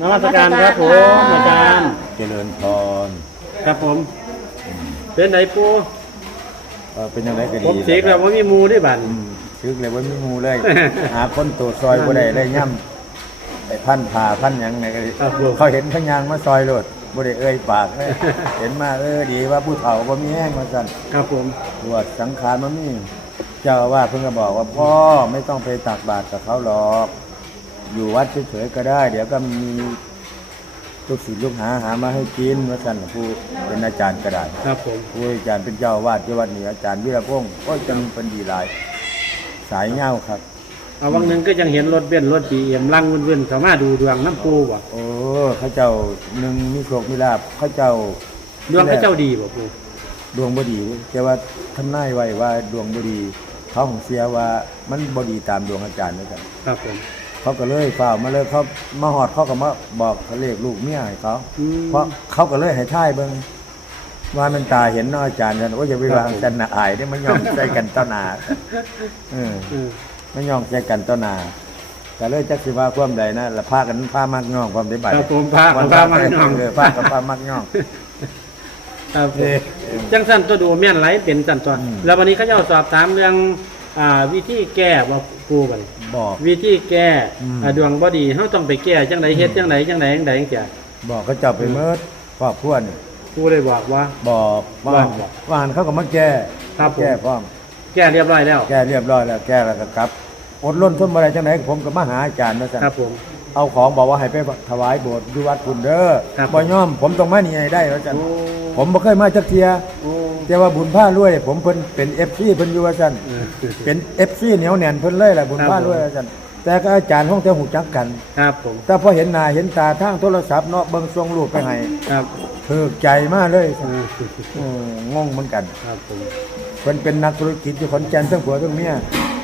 นมัสการครับผมอาจารย์ เจริญพรครับผม เป็นไหนปูเอ่อเป็นยังไงก็ดีผมเสกแล้วว่ามีหมูด้วยบัน อืมซึกเลยว่ามีหมูเลย หาคนตัวซอยบ่ได้ได้ย่ำไอ้พันผ่าพันหยังไงก็ดีครับผม เขาเห็นพยางมาซอยโลดบ่ได้เอ่ยปากเลย เห็นมาเออดีว่าผู้เฒ่าบ่มีแห้งมาสั่น ครับผมบวชสังขารมันมีเจ้าอาว่าสเพิ่งก็บอกว่าพ่อไม่ต้องไปตักบาตรกับเขาหรอก อยู่วัดเฉยๆก็ได้ เดี๋ยวก็มีลูกศิษย์ลูกหาหามาให้กินว่าสั่นผู้เป็นอาจารย์ก็ได้ครับผมผู้อาจารย์เป็นเจ้าอาวาดที่วัดนี้อาจารย์วิรพงศ์ก็จะเป็นดีหลาย สายเง่าครับเอาวันหนึ่งก็ยังเห็นรถเบนซ์รถบีเอ็มลังวุ่นๆเขามาดูดวงน้ำปูบ่โอ้เข้าเจ้าหนึ่งมีโชคมีลาบเข้าเจ้าดวงพระเจ้าดีบ่ปูดวงบดีแต่ว่าทำนายไว้ว่าดวงบดีเขาของเสียว่ามันบดีตามดวงอาจารย์นะครับครับผม เขาก็เลยฝ่าวมาเลยเขามาหอดเขาก็มาบอกเขาเลขลูกเมียให้เขาอืม เพราะเขาก็เลยให้ท่ายเบิ่งว่ามันตาเห็นเน้ออาจารย์กันโอ้ยอย่าไปวางกันนะอายได้มันยอมใจกันต้อหนาเออ เออมันยอมใจกันต้อหนาก็เลยจักสิว่าความใดนะละพากันพามักย่องความได้บัดครับผมพาวันพามาน้องเออพากับพามักย่อง ครับผมเอ๊ะจังสั้นตัวดูแม่นไหลเป็นสั้นตัวอืม แล้ววันนี้เขาจะสอบถามเรื่อง อ่าวิธีแก้ว่าปูบันบอก วิธีแก้อืม อ่าดวงบ่ดีเขาต้องไปแก้จังไดเฮ็ดจังไดจังไดจังไดจังจ้ะบอกเขาเจับไปเมิดครอบครัวนี่ปูเลยบอกว่า บอกว่าบอกบอกว่าหันเขาก็มาแก้ครับผม แก้พร้อมแก้เรียบร้อยแล้ว แก้เรียบร้อยแล้วแก้แล้วก็กลับอดล้นทนบ่ได้จังไดผมก็มาหาอาจารย์ว่าซั่นครับผม เอาของบอกว่าให้ไปถวายโบสถ์อยู่วัดคุณเด้อครับ บ่ยอม ผมต้องมานี่ให้ได้ว่าซั่นโอ้ผมบ่เคยมาจักเที่ยโอ้แต่ว่าบุญผ้ารวย ผมเพิ่นเป็น FC เพิ่นอยู่ว่าซั่น เออ เป็น FC เหนียวแน่นเพิ่นเลยล่ะบุญผ้าครับผมรวยว่าซั่นแต่ก็อาจารย์ห้องแต่หูจักกัน ครับผมแต่พอเห็นหน้าเห็นตาทางโทรศัพท์เนาะเบิ่งส่งรูปไปให้ครับถูกใจมากเลยเออเอองงเหมือนกัน ครับผมเพิ่นเป็นนักธุรกิจอยู่ขอนแก่นทั้งผัวทั้งเมีย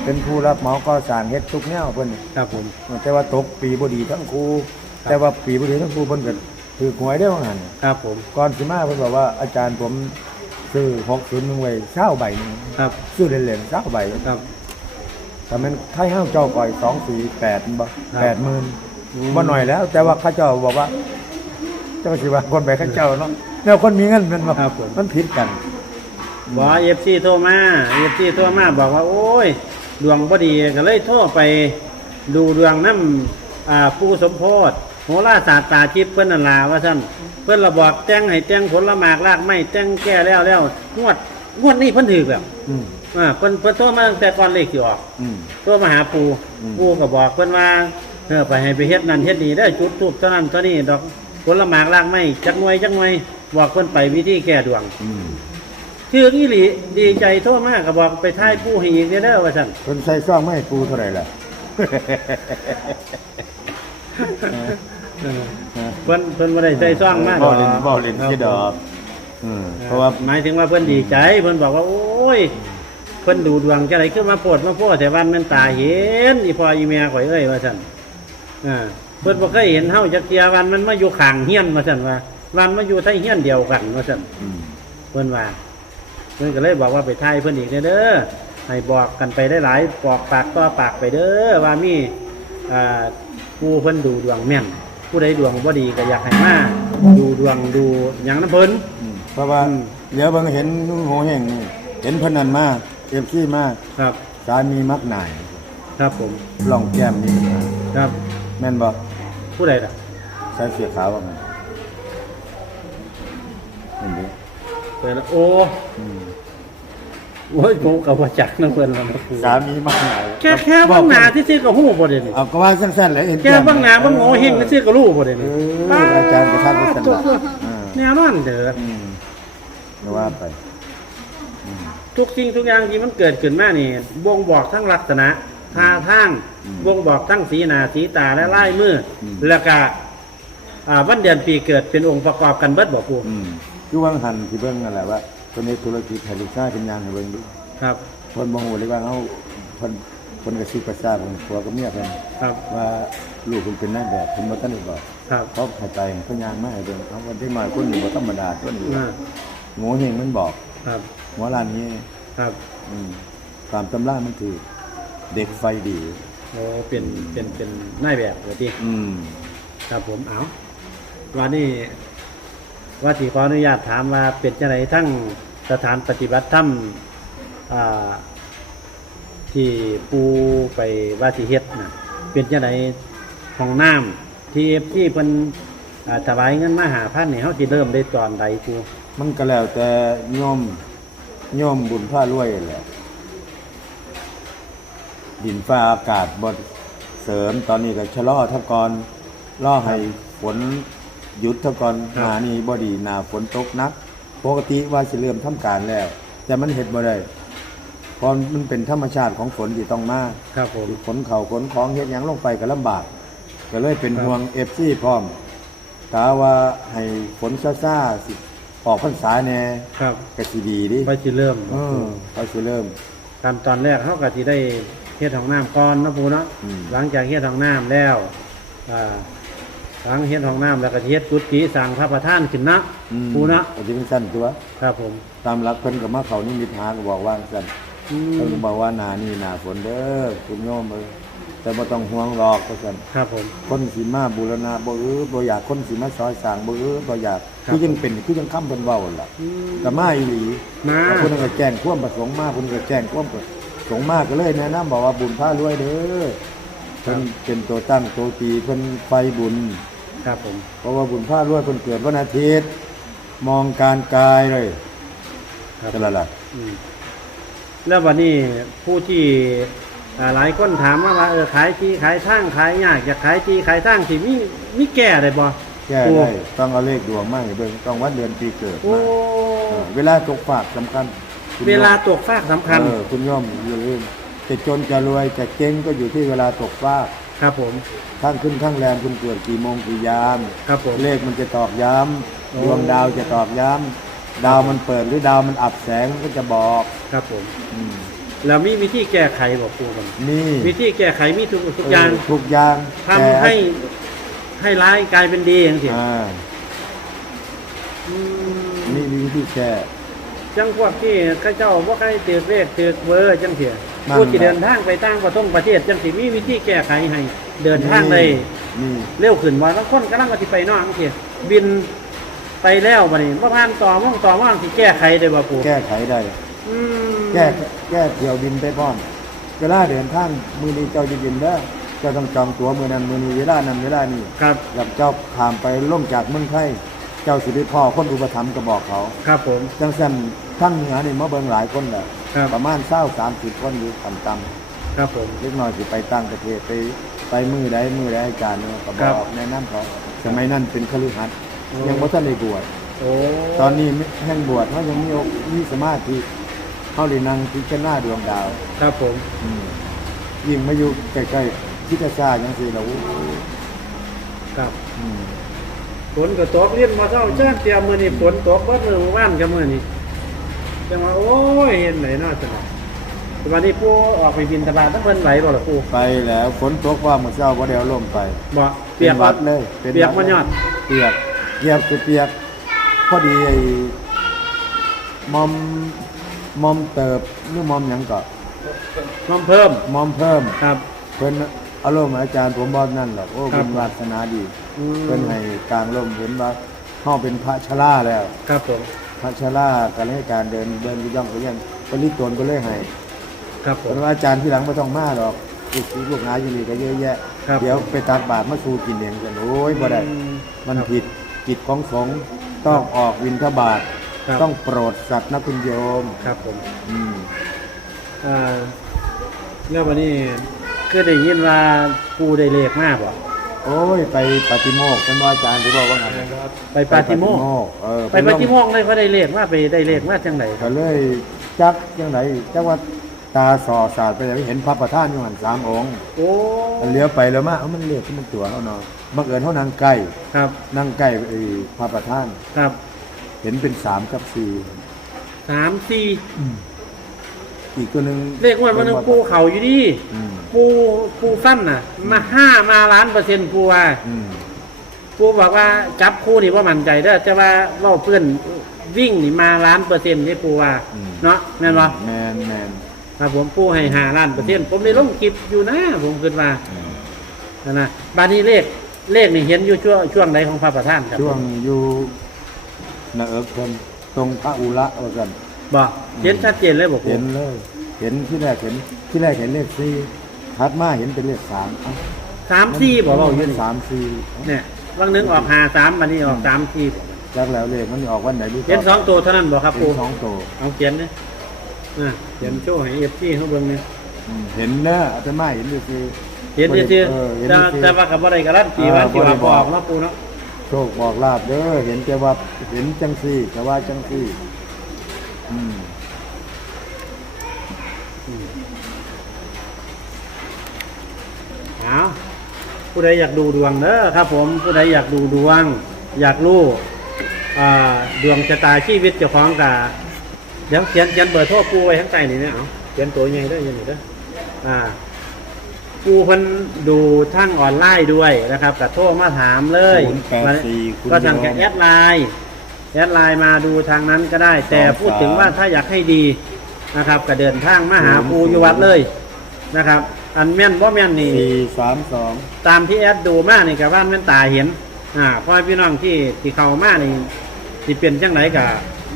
เป็นผู้รับเหมาก่อสร้างเฮ็ดทุกแนวเพิ่นครับผมแต่ว่าตกปีบ่ดีทั้งคู่แต่ว่าปีบ่ดีทั้งคู่เพิ่นก็ถือหวยได้ว่างั้นครับผมก่อนสิมาเพิ่นบอกว่าอาจารย์ผมซื้อ60นึงไว้20ใบหนึงครับซื้อเล่นๆ20ใบครับถ้ามันไทยห้างเจ้าก่อย248บ่ครับ80,000บ่หน่อยแล้ว แต่ว่าเขาเจ้าบอกว่าเจ้าสิว่าคนไปเขาเจ้าเนาะแล้วคนมีเงินมันบ่ครับผมมันผิดกันบอกเอฟซีโทรมาเอฟซีโทรมาบอกว่า โอ้ย ดวงบ่ดีก็เลยโทรไปดูดวงน้ำอ่าปูสมโพธโหราศาสตร์ตาจิตเพิ่นนั่นล่ะว่าซั่นเพิ่นระบอกแจ้งให้แจ้งผลละหมากรากไม้แจ้งแก้แล้วแล้วงวดงวดนี้เพิ่นถือแบบอืม อ่าเพิ่นเพิ่นโทรมาตั้งแต่ก่อนเลขสิออก อืมโทรมาหาปูอืม ปูก็บอกเพิ่นว่าเออไปให้ไปเฮ็ดนั่นเฮ็ดนี่ได้อจุดทูบเท่านั้นเท่านี้ดอกผลละหมากรากไม้จักหน่วยจักหน่วยบอกเพิ่นไปวิธีแก้ดวง อืม ชื่ออีหลีดีใจโทษมากก็บอกไปท่ายผู้ให้อีกเด้อว่าซั่นเพิ่นใส่ซ่องไม่ให้ปูเท่าไหร่ล่ะ เพิ่นเพิ่นบ่ได้ใจซ่องมาก บ่เล่นบ่เล่นสิดอกอืมเพราะว่าหมายถึงว่าเพิ่นดีใจเพิ่นบอกว่า โอ้ย เพิ่นดูดวงจังไดคือมาโปรดมาโพดแต่วันมันตาเห็นอีพ่ออีแม่ข่อยเอ้ยว่าซั่นอ่าเพิ่นบ่เคยเห็นเฮาจักเที่ยวันมันมาอยู่ข้างเฮียนว่าซั่นว่า วันมาอยู่ใต้เฮียนเดียวกันว่าซั่นอืม เพิ่นว่า เพิ่นก็เลยบอกว่าไปท่ายเพิ่นอีกเด้อให้บอกกันไปได้หลายบอกปากต่อปากไปเด้อว่ามีอ่าผู้เพิ่นดูดวงแม่นผู้ใดดวงบ่ดีก็อยากให้มาดูดวงดูหยังน้ำเพิ่น อืมเพราะว่าอืม เดี๋ยวเบิ่งเห็นโหแห่งนี่เห็นเพิ่นนั่นมาเอฟซีมาครับ สามีมักหน่ายครับผมล่องแก้มนี่มาครับแม่นบ่ผู้ใดล่ะใส่เสื้อขาวว่างั้นเห็นดิ เพิ่นโอ้อืมโอ้ยผมก็บ่จักนะเพิ่นว่านะครูสามีมักหน่ายแค่แค่เบางหน้าที่ซื้อก็ฮู้บ่เด้นี่เอาก็ว่าสั้นๆแหละเห็นแค่เบางหน้าเบางโง่เฮงก็ซื้อก็รู้บ่เด้เอนี่ออาจารย์ก็ทักไว้ซั่นล่ะอ่าแน่นอนเด้ออืมก็ว่าไปอืมทุกสิ่งทุกอย่างที่มันเกิดขึ้นมานี่บ่งบอกทั้งลักษณะท่าทางอืมบ่งบอกทั้งสีหน้าสีตาและลายมืออมแล้วก็อ่าวันเดือนปีเกิดเป็นองค์ประกอบกันเบิดบ่ปูอืมคื อว่างหันที่เบิ่งนั่นแหละว่าตัวนี้ธุรกิจให้ลูกชายเป็นยางให้เบิ่งดูครับเพิ่นบ่ฮู้เลยว่าเฮาเพิ่นเพิ่นก็สิประสาทของผัวกับเมียเพิ่นครับว่าลูกเพิ่นเป็นนายแบบเพิ่นบ่ทันได้บอกครับเขาเข้าใจเพิ่นยางมาให้เบิ่งเอาวันที่มาคนนี่บ่ธรรมดาตัวนี้อ่าโง่เฮงมันบอกครับหมอร้านนี้ครับอืมตามตำรามันคือเด็กไฟดีโอ้เป็นเป็นเป็นนายแบบว่าติอืมครับผมเอาวันนี้ ว่าที่ขออนุญาตถามว่าเป็นจังไรทั้งสถานปฏิบัติธรรมอ่าที่ปูไปว่าที่เฮ็ดนะเป็นจังไรห้องน้ำที่ที่เพิ่นอ่าถวายเงินมาหาพันนี่ยเฮาสิเริ่มได้ตอนใดปูมันก็แล้วแต่โยมโยมบุญผ้ารวยแหละดินฟ้าอากาศบดเสริมตอนนี้ก็ชะลอทก่อนล่อให้ฝน หยุดทก่อนหนานี้บ่ดีหนาฝนตกหนัก ปกติว่าสิเริ่มทำการแล้ว แต่มันเฮ็ดบ่ได้เพราะมันเป็นธรรมชาติของฝนที่ต้องมาครับผม ขนเข่าขนของเฮ็ดหยังลงไปก็ลำบาก ก็เลยเป็นครับ ห่วง FC พร้อมกาว่าให้ฝนซ่าๆสิออกพรรษาแน่ครับก็สิดีดิไปสิเริ่มเออเขาสิเริ่ม ตามตอนแรกเขาก็สิได้เฮ็ดห้องน้ำก่อนเนาะปูเนาะอืม หลังจากเฮ็ดห้องน้ำแล้วอ่า หลังเฮ็ดห้องน้ำแล้วก็สิเฮ็ดกุฏิสั่งพระประธานขึ้นนะอืมปูเนาะก็สิเป็นสั้นตัวครับผมตามหลักเพิ่นก็มาเขานิมิตหาก็บอกว่าสั้นอืเพิ่นมก็บอกว่าหนานี่หนาฝนเด้อคุณโยมเอ้ยแต่บ่ต้องห่วงหรอกว่าซั่น ครับผม คนสิมาบูรณะบ่อื้อบ่อยากคนสิมาซอยสร้างบ่อื้อบ่อยากครับ คือยังเป็นคือยังคำเพิ่นเว้านั่นล่ะอืม ก็มาอีหลีมา แล้วคนนั้นก็แจ้งความประสงค์มาคนก็แจ้งความประสงค์มาก็เลยแนะนำบอกว่าบุญพารวยเด้อเพิ่นเป็นตัวตั้งตัวตีเพิ่นไฟบุญ ครับผมเพราะว่าบุญพารวยเพิ่นเกิดวันอาทิตย์ มองการกายเลยครับจะละล่ะอืมแล้ววันนี้ผู้ที่อ่าหลายคนถามว่าว่าเออขายที่ขายทางขายยากอยากขายที่ขายทางสิมีมีแก่ได้บ่แก้ได้ต้องเอาเลขดวงมาให้เบิ่งต้องวัดเดือนปีเกิดโอ้มาเออเวลาตกฝากสำคัญคุณโยมเวลาตกฟากสำคัญ เออคุณโย่อมอย่าลืมจะจนจะรวยจะเจ๊งก็อยู่ที่เวลาตกฟาก ครับผม ข้างขึ้นข้างแรมคุณเกิดกี่โมงกี่ยาม ครับผม เลขมันจะตอกย้โอ้ำดวงดาวจะตอกย้ำดาวมันเปิดหรือดาวมันอับแสงมันก็จะบอกครับผมอืมแล้วมีวิธีแก้ไขบอกครูกันนี่วิธีแก้ไขมีทุกทุกอย่างเทุกอย่างทำให้ให้ร้ายกลายเป็นดีอย่างที่อ่านี่มีวิธีแก้จังพวกที่เข้าเจ้าว่าใครเตือกเลขเตือกเบอร์จังเถียนั่น ผู้ที่แหละเดินทางไปต่างประเทศประเทศจังสิมีวิธีแก้ไขให้เดินทางได้นี่เร็วขึ้นว่าบางคนกำลังจะไปนอกจังซี่บินไปแล้วบัดนี้บ่ผ่านต่อม่องต่อม่องสิแก้ไขได้บ่ปู่แก้ไขได้อืมแก้แก้เที่ยวบินไปพร้อมเวลาเดินทางมือนี้เจ้าจะบินเด้อเจ้าต้องจองตั๋วมือนั้นมือนี้เวลานั้นเวลานี้ครับกับเจ้าข้ามไปล่มจากเมืองไทยเจ้าสิริพ่อคนอุปถัมภ์ก็บอกเขา ครับผมจังสัน ทั้งเหนือนี่มาเบิ่งหลายคนแหละครับประมาณเศร้าสามสิบคนอยู่ต่ำครับผม ๆเล็กน้อยสิไปตั้งประเทศไปไปมือใดมือใดอาจารย์เนี่ยก็บครัอบกแนะนำเขาสมัยนั้นเป็นคฤหัสถ์โอ้ยังบ่ทันได้บวชโอ้ตอนนี้แห่งบวชเขายังมีอกมีสมาธิเขาเลยนั่งพิจารณาดวงดาว ครับผม อืมยิ่งมาอยู่ใกล้ๆพิจารณาจังซี่แล้วครับอืมฝนก็ตกเรียนมาเช้าจ้าเตรียมมื้อนี้ฝนตกเบิดมื้อวานกับมื้อนี้ จังว่าโอ้ยเห็นไหนเนาะจังว่าแต่วันนี้ปู่ออกไปบินตบาตทั้งเพิ่นไหวบ่ล่ะปู่ไปแล้วฝนตกว่าเมื่อเช้าบ่ได้เอาลมไปบ่เปียกนวัดเลยเปียกมันยอดเปียกเปียกคือเปียก พอดีไอ้มอมมอมเติบหรือมอมหยังก็น้ำเพิ่มมอมเพิ่มครับเพิ่นอารมณ์อาจารย์ผมบอกนั่นแหละโอ้ครัเป็บนวาสนาดีอืมเพิ่นให้กลางลมเห็นว่าเฮาเป็นพระชราแล้ว ครับผมพ ระชราการให้การเดินเดินไปย่องไปยังปริตนก็เลยให้ครับผเพิ่มนว่าอาจารย์ที่หลังบ่ต้องมาหรอกลูกศิษย์ลูกหาอยู่นี่ก็เยอะแยะ ครับเดี๋ยวไปตักบาตรมาสู่กินเองกันโอ้ยบ่ได้อืมันครับผิดกิจของสงฆ์ต้องออกวินทบาทครับ ต้องโปรดสัตว์นะคุณโยมครับผมอืมอ่าแล้ววันนี้คือได้ยินว่าปูได้เลขมากบ่ โอ้ยไปปฏิโมกข์เป็นว่าอาจารย์ที่บอกว่าไงไปปาติโมกข์กข์เออไปปาติโมกข์เลยเขาได้เลขมาไปได้เลขมาจังไหนคก็รับเลยจักยังไงจักว่าตาสอสาดไปแล้วเห็นพระประธานอยู่หันสามองค์โอ้มันเลี้ยวไปแล้วมาเอ้ามันเรียกที่มันตัวเขาเนาะบังเอิญเขานั่งใกล้ครับนั่งใกล้ไอ้พระประธาน ครับ เห็นเป็นสามกับสี่สามสี่ อีกตัวหนึ่งเลขงวดมันงปูเขาอยู่ดีอืมปูปูฟันน่ะ มาห้ามาล้านเปอร์เซ็นต์ปูว่าอืมปูบอกว่าจับคู่นี่ว่ามั่นใจเด้อแต่ว่าเล่าเพื่อนวิ่งนี่มาล้านเปอร์เซ็นต์นี่ปูว่าอืมเนาะแม่นบ่แมนแมนครับผมปูให้หาล้านเปอร์เซ็นต์ผมได้ลงคลิปอยู่นะผมคิดว่าอืมนั่นนะบาดนี้เลขเลขนี่เห็นอยู่ช่วงช่วงไหนของพระประธานครับช่วงอยู่นาเอิกเพิ่นตรงพระอุระว่ากัน บอกเห็นชัดเจนเลยบอกเห็นเลย เห็นที่แรกเห็นที่แรกเห็นเลขสี่ถัดมาเห็นเป็นเลขสามเอ้าสามสี่บอกว่าอยู่เห็นนี่สามสี่เอ้าเนี่ยวันหนึงออกหาสามวันนี้ออกสามสี่จากแล้วเลขมันออกวันไหนดูเห็นสองตัวเท่านั้นบอกครับเห็ปูนสองตัวเอาเขียนเนี่ยอะเขียนโชว์ให้เอฟซีเขาเบิ่งเนี่ยอืมเห็นเนอะอาตมาเห็นดูสิเห็นซื่อเออเห็นๆแต่ซื่อๆแต่ว่ากับอะไรกันลั่นปีวันเออที่ว่าบ่ได้บบออก กเนาะปูเนาะ โชคบอกลาบเด้อเห็นแต่ว่าเห็นจังสี่แต่ว่าจังสี่ อืมเอาผู้ใดอยากดูดวงเด้อครับผม ผู้ใดอยากดูดวง อยากรู้อ่าดวงชะตาชีวิตเจ้าของกะเดี๋ยวเขียนเขียนเบอร์โทรปูไว้ข้างใต้นี่เนี่ยเอาเขียนตัวใหญ่เด้ออยังไงเด้ออ่าปูเพิ่นดูทางออนไลน์ด้วยนะครับกับโทรมาถามเลยศูนย์แปดสี่คุณก็ทางโยกับมแอดไลน์ แอดไลน์มาดูทางนั้นก็ได้ แต่สองพูดถึงสามว่าถ้าอยากให้ดีนะครับก็เดินทางมาหาศูนย์ปูอยู่วัดเลยนะครับ อันแม่นบ่แม่นนี่สี่สามสองตามที่แอดดูมานี่กับบ้านแม่นตาเห็นอ่าพ่อพี่น้องที่ที่เข้ามานี่ที่เป็นจังไหนกับ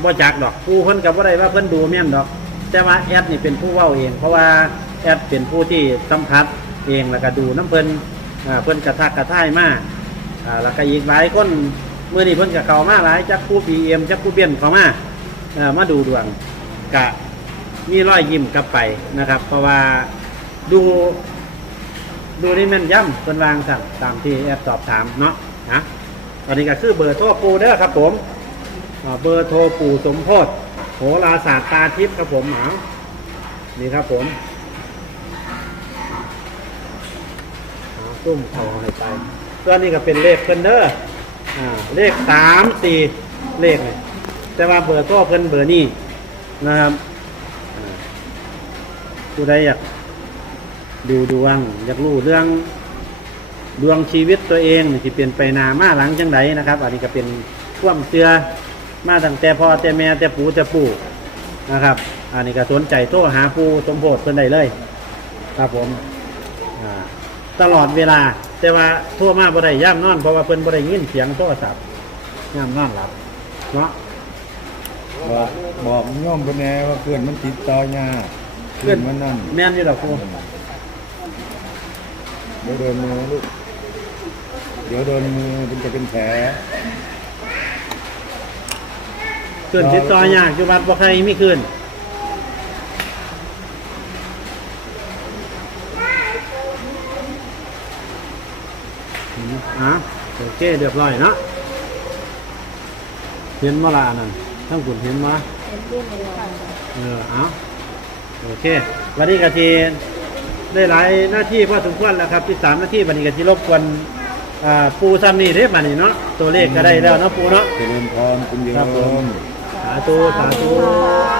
บ่จักดอกผู้เพิ่นกับบ่ได้ว่าเพิ่นดูแม่นดอก แต่ว่าแอดนี่เป็นผู้เว้าเอง เพราะว่าแอดเป็นผู้ที่สัมผัสเองแล้วก็ดูน้ำเพิ่นอ่าเพิ่นกระทักกระท่ายมาอ่าแล้วก็อีกหลายคน เมื้อนี้เพิ่นก็เขามาหลายจักผู้ PM จักผู้เบี้ยนเขามาเอ่อมาดูดวงกะมีรอยยิ้มกลับไปนะครับ เพราะว่าดูดูได้แม่นย่ำเป็นวางสั่งตามที่แอดสอบถามเนาะนะตอนนี้ก็คือเบอร์โทรปูเด้อครับผมอ่าเบอร์โทรปู่สมโพธโหราศาสตร์ตาทิพย์ครับผมเอานี่ครับผมเอาตุ้มเขาให้ไปตัวนี้ก็เป็นเลขเพิ่นเด้อ อ่าเลขสามสี่เลขแต่ว่าเบอร์โทรเพิ่นเบอร์นี้นะครับอ่าผู้ใดอยากดูดวง อยากรู้เรื่องดวงชีวิตตัวเองที่เปลี่ยนไปหนามาหลังจังไดนะครับ อันนี้ก็เป็นช่วงเตือมาตั้งแต่พ่อแต่แม่แต่ปู่แต่ปู่นะครับ อันนี้ก็สนใจโทรหาปู่สมโพธิเพิ่นได้เลย ครับผมอ่าตลอดเวลา แต่ว่าโทรมาบ่ได้ย่ำนอนเพราะว่าเพิ่นบ่ได้ยินเสียงโทรศัพท์ย่ำนอนหลับเนาะ บอกบอกโย่อมเป็นแน่ว่าเพื่อนมันติดต่อยากเพื่อนมันนั่นแม่นอยู่ดอกปู่เดี๋ยวโดนมือลูกเดี๋ยวโดนมือมันจะเป็นแผลเกินติดต่อยากอยู่วัดบ่ใครมีคืน อืมอะโอ เคเรียบร้อยเนาะเห็นมาละอันนั่นทั้งคุณเห็นมาเออเอาโอเค วันนี้กะทีได้หลายหน้าที่พอสมควรแล้วครับที่สามหน้าที่วันนี้กะทีรบกวนอ่าปูซ้ำนี่เด้บัดนี้เนาะตัวเลขก็ได้แล้วเนาะปูเนาะเจริญพรคุณโยครับผมมสาธุสาธุค่ะ